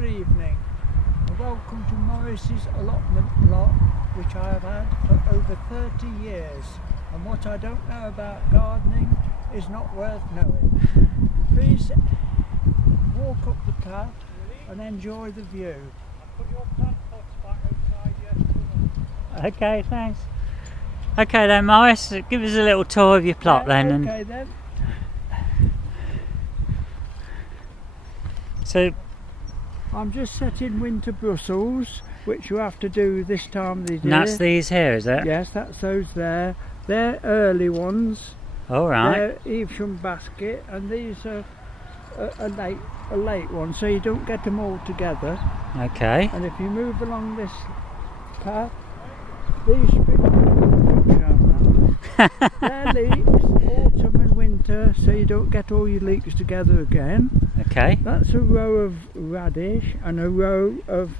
Good evening and welcome to Maurice's allotment plot, which I have had for over 30 years, and what I don't know about gardening is not worth knowing. Please walk up the path and enjoy the view. I'll put your plant pots back outside your tunnel. Okay, thanks. Okay then, Maurice, give us a little tour of your plot then. Okay then. So I'm just setting winter Brussels, which you have to do this time of the year. and that's these here, is it? Yes, that's those there. They're early ones. All right. They're Evesham basket, and these are a late one, so you don't get them all together. Okay. And if you move along this path, these spring they're leeks, autumn and winter, so you don't get all your leeks together again. Okay. That's a row of radish and a row of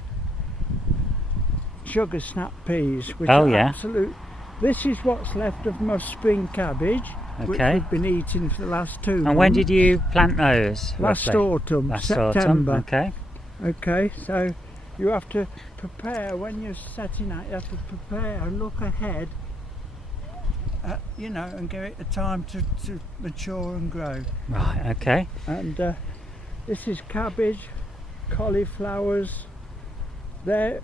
sugar snap peas, which Oh, are yeah. absolute. This is what's left of my spring cabbage, which Okay. we've been eating for the last 2 months. And when did you plant those? Last roughly? autumn, Last September. autumn. Okay. Okay, so you have to prepare when you're setting out. You have to prepare and look ahead, you know, and give it the time to mature and grow. Right. Okay. And this is cabbage, cauliflowers, they're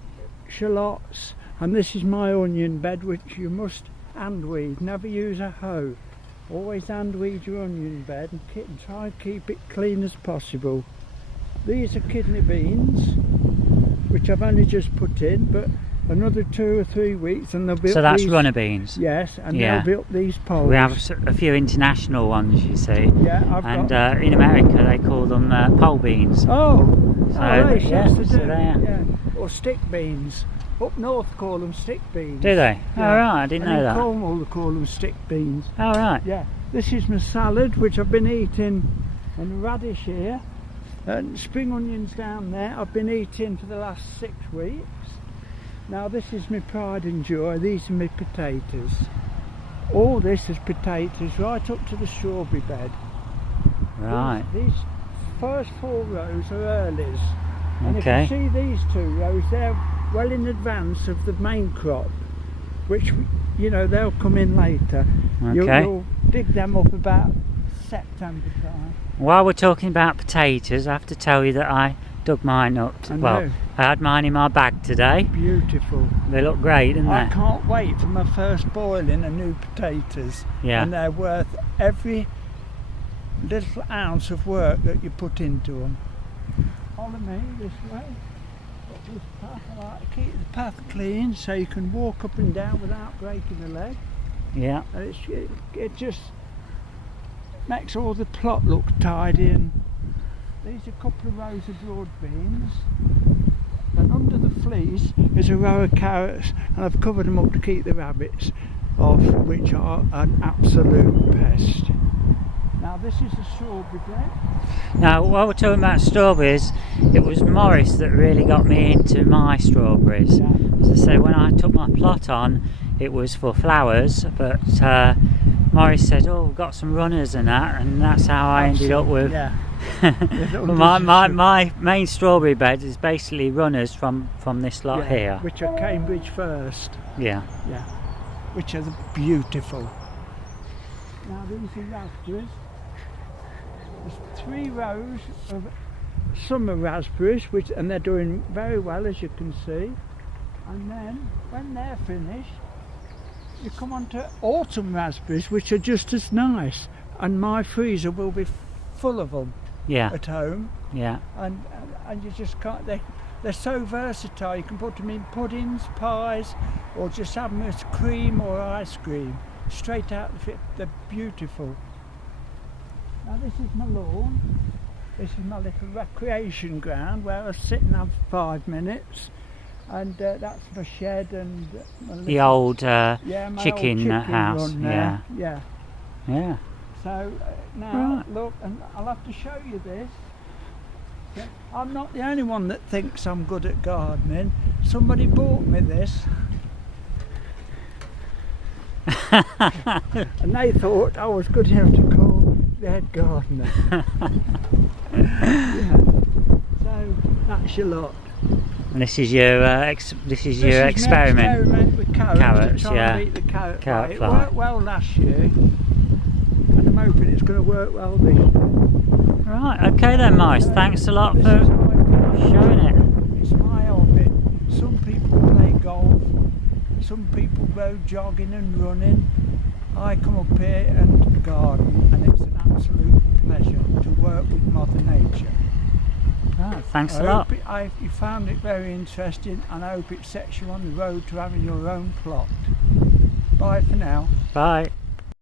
shallots, and this is my onion bed, which you must hand weed. Never use a hoe. Always hand weed your onion bed and try and keep it clean as possible. These are kidney beans, which I've only just put in, but another 2 or 3 weeks and they'll be So up that's these, runner beans. Yes, and Yeah. they'll be up these poles. We have a few international ones, you see. Yeah, I've And got. in America they call them pole beans. Oh, So, yes, yeah, they so do. they are. Yeah. Or stick beans. Up north call them stick beans. Do they? Yeah. All right, I didn't And know in that. Cornwall they call them stick beans. All right. Yeah. This is my salad, which I've been eating, and radish here, and spring onions down there. I've been eating for the last 6 weeks. Now this is my pride and joy. These are my potatoes. All this is potatoes right up to the strawberry bed. Right. These first 4 rows are earlies. And Okay. if you see these 2 rows, they're well in advance of the main crop, which, you know, they'll come in later. Okay. You'll dig them up about September time. While we're talking about potatoes, I have to tell you that I dug mine up. I Well, know. I had mine in my bag today. Beautiful. They look great, didn't I they? can't wait for my first boiling of new potatoes. Yeah. And they're worth every little ounce of work that you put into them. Follow me this way. Up this path. I like to keep the path clean so you can walk up and down without breaking a leg. Yeah. And it just makes all the plot look tidy. And these are a couple of rows of broad beans, and under the fleece is a row of carrots, and I've covered them up to keep the rabbits off, which are an absolute pest. Now this is the strawberry bed. Now, while we're talking about strawberries, it was Maurice that really got me into my strawberries. Yeah. As I say, when I took my plot on, it was for flowers, but Maurice said, "Oh, we've got some runners and that," and that's how I ended up with. Yeah. my main strawberry bed is basically runners from this lot Yeah, here. which are Cambridge first. Yeah. Yeah. Which are beautiful. Now these are raspberries. There's 3 rows of summer raspberries, and they're doing very well, as you can see. And then when they're finished, you come on to autumn raspberries, which are just as nice. And my freezer will be full of them Yeah. at home. Yeah. And you just can't. They're so versatile. You can put them in puddings, pies, or just have them as cream or ice cream. Straight out the fit. They're beautiful. Now this is my lawn. This is my little recreation ground where I sit and have 5 minutes. And that's my shed and my The old my chicken old house. run there. Yeah. Yeah. So now Right. look, and I'll have to show you this. Yeah. I'm not the only one that thinks I'm good at gardening. Somebody bought me this. And they thought I was good enough to call the head gardener. Yeah. So that's shallot. And this is your This is your my experiment. experiment with carrots. Carrots, to try yeah. and beat the carrot Carrot fly. fly. It worked well last year, and I'm hoping it's going to work well this year. Right, okay then, Maurice. Thanks a lot This for is my showing it. It's my hobby. Some people play golf, some people go jogging and running. I come up here and garden, and it's an absolute pleasure to work with Mother Nature. Right, thanks a I lot. hope you found it very interesting, and I hope it sets you on the road to having your own plot. Bye for now. Bye.